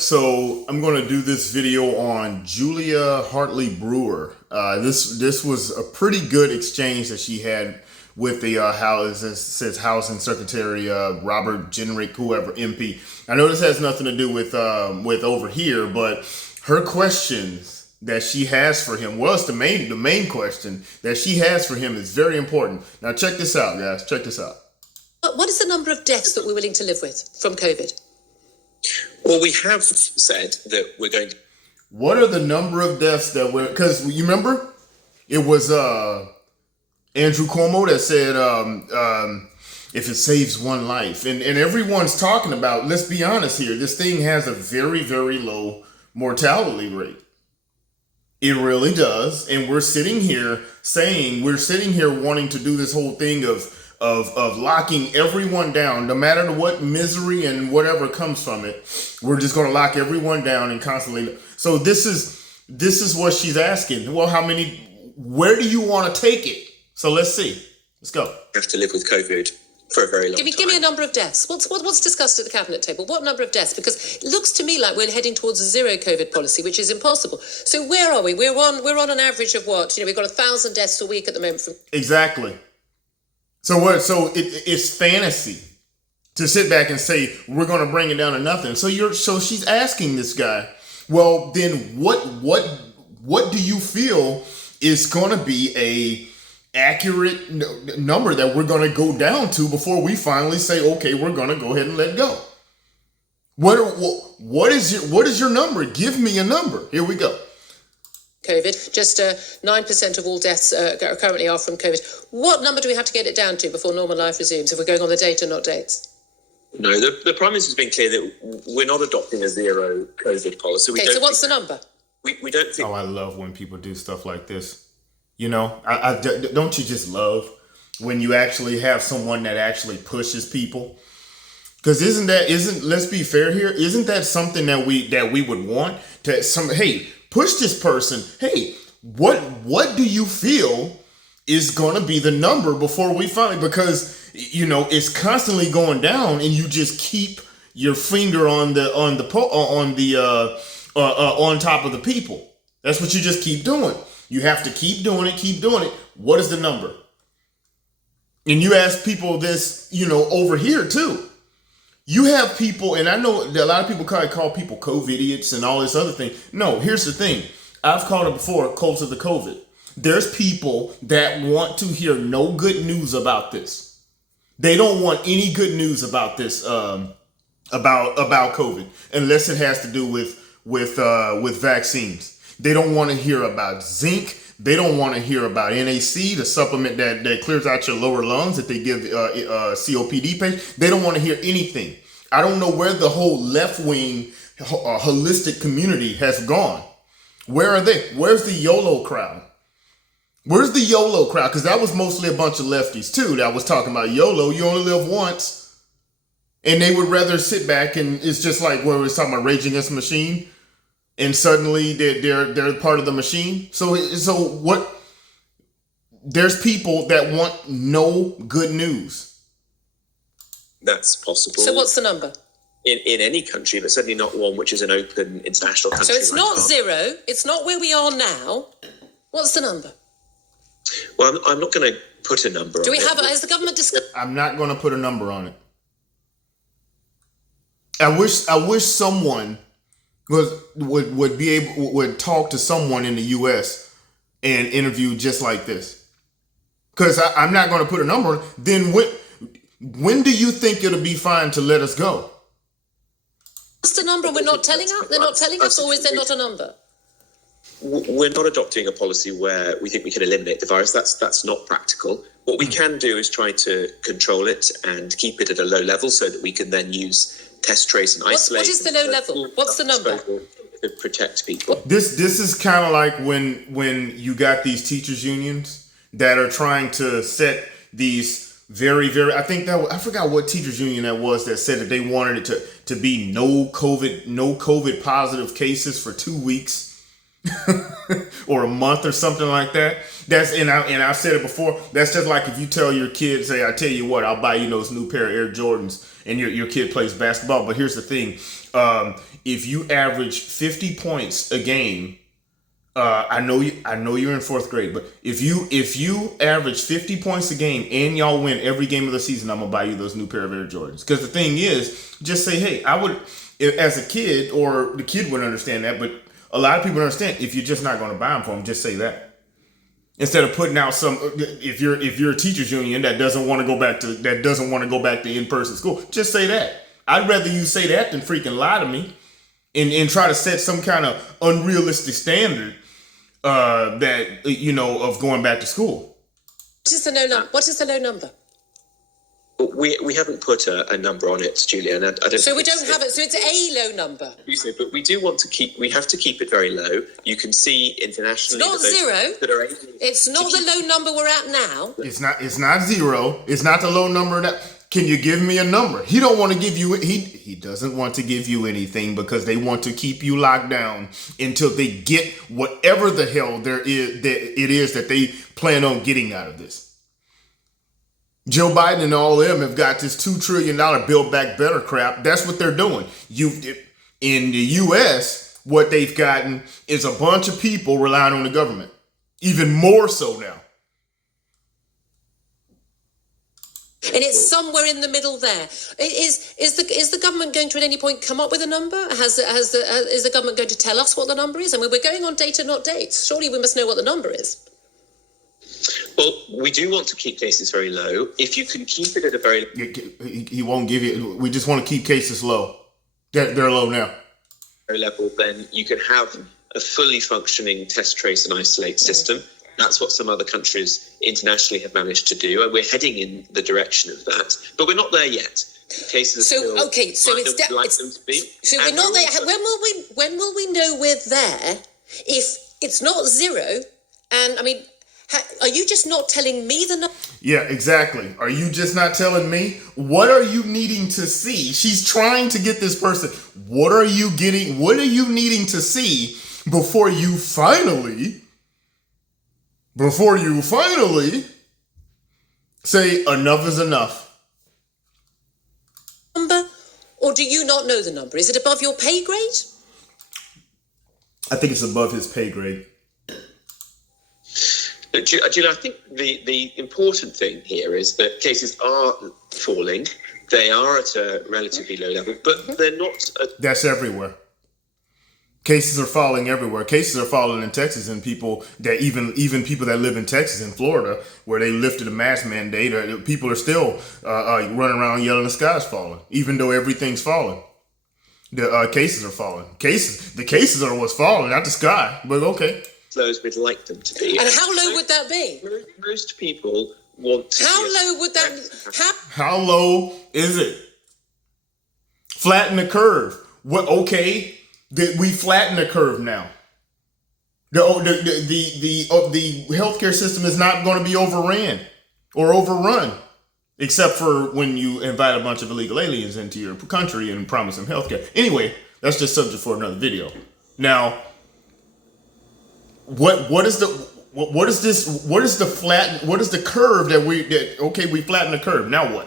so I'm going to do this video on Julia Hartley Brewer. This was a pretty good exchange that she had with the Housing Secretary Robert Jenrick, whoever MP. I know this has nothing to do with over here, but her questions that she has for him, well, it's the main question that she has for him is very important. Now check this out, guys. Check this out. What is the number of deaths that we're willing to live with from COVID? Well, we have said that we're going to... What are the number of deaths that we're... Because you remember, it was Andrew Cuomo that said, if it saves one life. And everyone's talking about, let's be honest here, this thing has a very, very low mortality rate. It really does. And we're sitting here wanting to do this whole thing of locking everyone down, no matter what misery and whatever comes from it. We're just going to lock everyone down and constantly. So this is what she's asking. Well, where do you want to take it? So let's see. Let's go. Have to live with COVID for a very long time. Give me a number of deaths. What's discussed at the cabinet table? What number of deaths? Because it looks to me like we're heading towards a zero COVID policy, which is impossible. So where are we? We're on an average of what? We've got 1,000 deaths a week at the moment. Exactly. So what? So it's fantasy to sit back and say we're going to bring it down to nothing. So she's asking this guy, well, then what do you feel is going to be a accurate number that we're going to go down to before we finally say, okay, we're going to go ahead and let go? What is your number? Give me a number. Here we go. COVID, just 9% of all deaths currently are from COVID. What number do we have to get it down to before normal life resumes if we're going on the data, not dates? No, the Prime Minister's been clear that we're not adopting a zero COVID policy. Okay, so what's the number? We don't think... Oh, I love when people do stuff like this. You know, don't you just love when you actually have someone that actually pushes people? Because let's be fair here, isn't that something that we would want to hey, push this person. Hey, what do you feel is going to be the number before we finally, because it's constantly going down and you just keep your finger on top of the people. That's what you just keep doing. You have to keep doing it. What is the number? And you ask people this, over here too. You have people, and I know that a lot of people call people COVID-idiots and all this other thing. No, here's the thing. I've called it before, cult of the COVID. There's people that want to hear no good news about this. They don't want any good news about this, about COVID, unless it has to do with vaccines. They don't want to hear about zinc. They don't want to hear about NAC, the supplement that clears out your lower lungs that they give COPD patients. They don't want to hear anything. I don't know where the whole left-wing holistic community has gone. Where are they? Where's the YOLO crowd? Where's the YOLO crowd? Because that was mostly a bunch of lefties too that was talking about YOLO. You only live once. And they would rather sit back and it's just like where we was talking about Rage Against the Machine. And suddenly they're part of the machine. So what? There's people that want no good news. That's possible. So what's the number? In any country, but certainly not one which is an open international country. So it's not zero. It's not where we are now. What's the number? Well, I'm not going to put a number on it. Do we have? Has the government discussed? I'm not going to put a number on it. I wish someone would talk to someone in the U.S. and interview just like this, because I'm not going to put a number on it. Then when do you think it'll be fine to let us go? What's the number? We're not telling us. They're not telling us, or is there not a number? We're not adopting a policy where we think we can eliminate the virus. That's not practical. What we can do is try to control it and keep it at a low level so that we can then use test, trace, and isolate. What is the low level? What's the number? To protect people. This is kind of like when you got these teachers unions that are trying to set these very, very, I forgot what teachers union that was that said that they wanted it to be no COVID positive cases for 2 weeks. Or a month or something like that. I've said it before. That's just like if you tell your kids, hey, I tell you what, I'll buy you those new pair of Air Jordans and your kid plays basketball. But here's the thing: if you average 50 points a game, I know you're in fourth grade, but if you average 50 points a game and y'all win every game of the season, I'm gonna buy you those new pair of Air Jordans. Because the thing is, just say, hey, I would, as a kid, or the kid wouldn't understand that, but a lot of people understand. If you're just not going to buy them for them, just say that. Instead of putting out some, if you're a teachers union that doesn't want to go back to in-person school, just say that. I'd rather you say that than freaking lie to me and try to set some kind of unrealistic standard that of going back to school. What is the no number? What is the low number? We haven't put a number on it, Julia. And I don't. So we don't have it. So it's a low number. But we do want to keep. We have to keep it very low. You can see internationally. It's not zero. It's not the low number we're at now. It's not zero. It's not the low number that. Can you give me a number? He don't want to give you. He doesn't want to give you anything because they want to keep you locked down until they get whatever the hell it is that they plan on getting out of this. Joe Biden and all of them have got this $2 trillion Build Back Better crap. That's what they're doing. In the U.S., what they've gotten is a bunch of people relying on the government. Even more so now. And it's somewhere in the middle there. Is the government going to at any point come up with a number? Is the government going to tell us what the number is? I mean, we're going on data, not dates. Surely we must know what the number is. Well, we do want to keep cases very low. If you can keep it at a very... He won't give you... We just want to keep cases low. They're low now. ...level, then you can have a fully functioning test, trace and isolate system. That's what some other countries internationally have managed to do. And we're heading in the direction of that. But we're not there yet. Cases so we're not there. When will we know we're there if it's not zero? And I mean... Are you just not telling me the number? Yeah, exactly. Are you just not telling me? What are you needing to see? She's trying to get this person. What are you needing to see before you finally say enough is enough? Number? Or do you not know the number? Is it above your pay grade? I think it's above his pay grade. Julia, I think the important thing here is that cases are falling. They are at a relatively low level, but they're not... That's everywhere. Cases are falling everywhere. Cases are falling in Texas, and people that even people that live in Texas and Florida, where they lifted a mask mandate, people are still running around yelling the sky's falling, even though everything's falling. The cases are falling. The cases are what's falling, not the sky, but okay. Low as we'd like them to be. And how low would that be? Most people want to... How low would that... How low is it? Flatten the curve. What? Okay, we flatten the curve now. The healthcare system is not going to be overran or overrun, except for when you invite a bunch of illegal aliens into your country and promise them healthcare. Anyway, that's just subject for another video. Now... What is the curve we flatten the curve. Now what?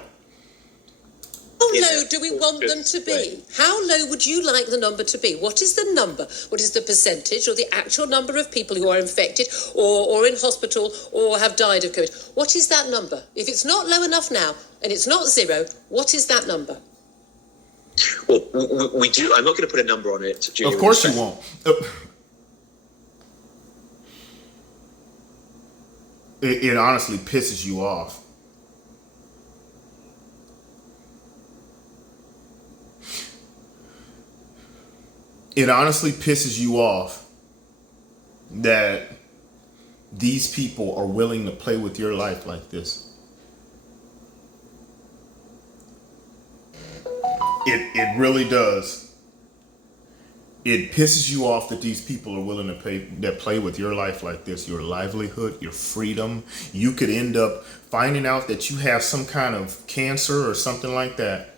How low do we want them to be? How low would you like the number to be? What is the number? What is the percentage or the actual number of people who are infected or in hospital or have died of COVID? What is that number? If it's not low enough now and it's not zero, what is that number? Well, we do. I'm not going to put a number on it, Julia. Of course you won't. It honestly pisses you off. It honestly pisses you off that these people are willing to play with your life like this. It really does. It pisses you off that these people are willing to play with your life like this, your livelihood, your freedom. You could end up finding out that you have some kind of cancer or something like that.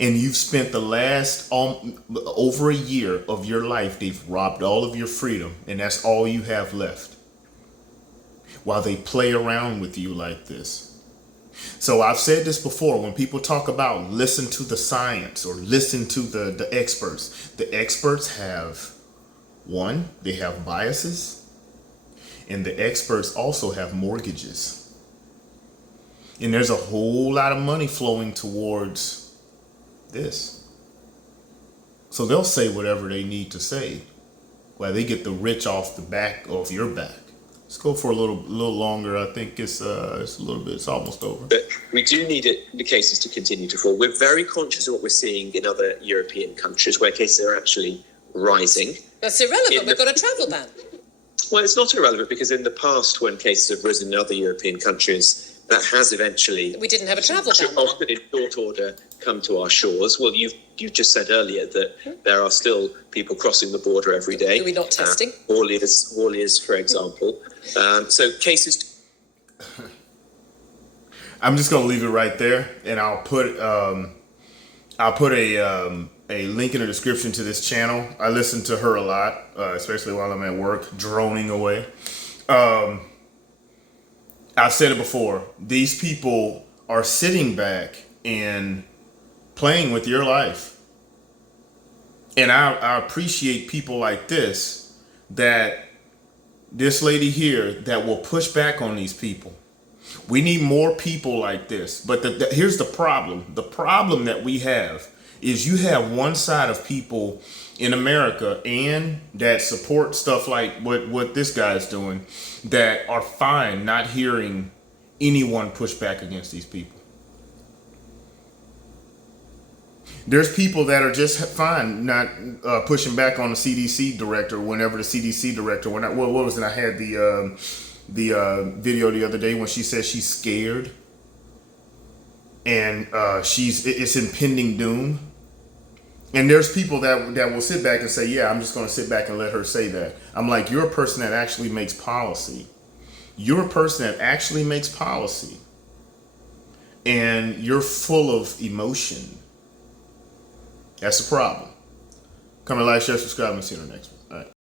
And you've spent the last over a year of your life, they've robbed all of your freedom, and that's all you have left. While they play around with you like this. So I've said this before, when people talk about listen to the science or listen to the experts have, one, they have biases, and the experts also have mortgages. And there's a whole lot of money flowing towards this. So they'll say whatever they need to say while they get the rich off the back of your back. Let's go for a little longer. I think it's almost over. But we do need the cases to continue to fall. We're very conscious of what we're seeing in other European countries where cases are actually rising. That's irrelevant. We've got a travel ban. Well, it's not irrelevant because in the past, when cases have risen in other European countries, that has eventually... We didn't have a travel ban. Often in short order come to our shores. Well, you just said earlier that there are still people crossing the border every day. Are we not testing? Hauliers, for example. So cases... I'm just going to leave it right there, and I'll put a link in the description to this channel. I listen to her a lot, especially while I'm at work, droning away. I've said it before. These people are sitting back and playing with your life. And I appreciate people like this lady here that will push back on these people. We need more people like this. But here's the problem. The problem that we have is you have one side of people in America and that support stuff like what this guy's doing that are fine not hearing anyone push back against these people. There's people that are just fine not pushing back on the CDC director whenever the CDC director, what was it? I had the video the other day when she says she's scared and it's impending doom. And there's people that will sit back and say, yeah, I'm just going to sit back and let her say that. I'm like, you're a person that actually makes policy. You're a person that actually makes policy. And you're full of emotion. That's the problem. Comment, like, share, subscribe, and see you in the next one. All right.